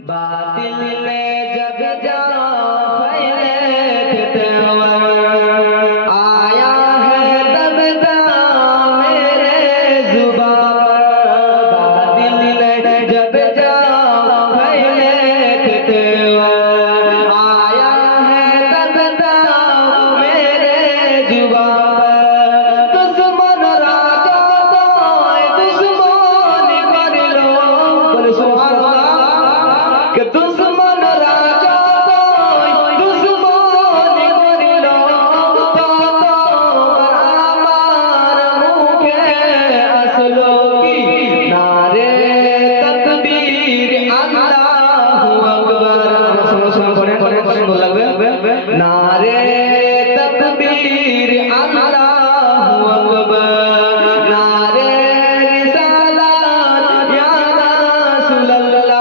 बातिल ने जब जा फैले आया है तब दा मेरे जुबान पर। बातिल ने जब जा फैले आया है तब दा मेरे जुबान पर। दुश्मन राजा तो दुश्मन कर लो, बोले सुभान अल्लाह के दुश्मन राजा तो दुश्मन करिल तो আমার মুখে আসলো কি নারে তাকবীর আল্লাহু আকবার। সুবহান লাগবে নারে তাকবীর আল্লাহু আকবার, নারে রিসালাত ইয়া রাসূলুল্লাহ,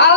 Allah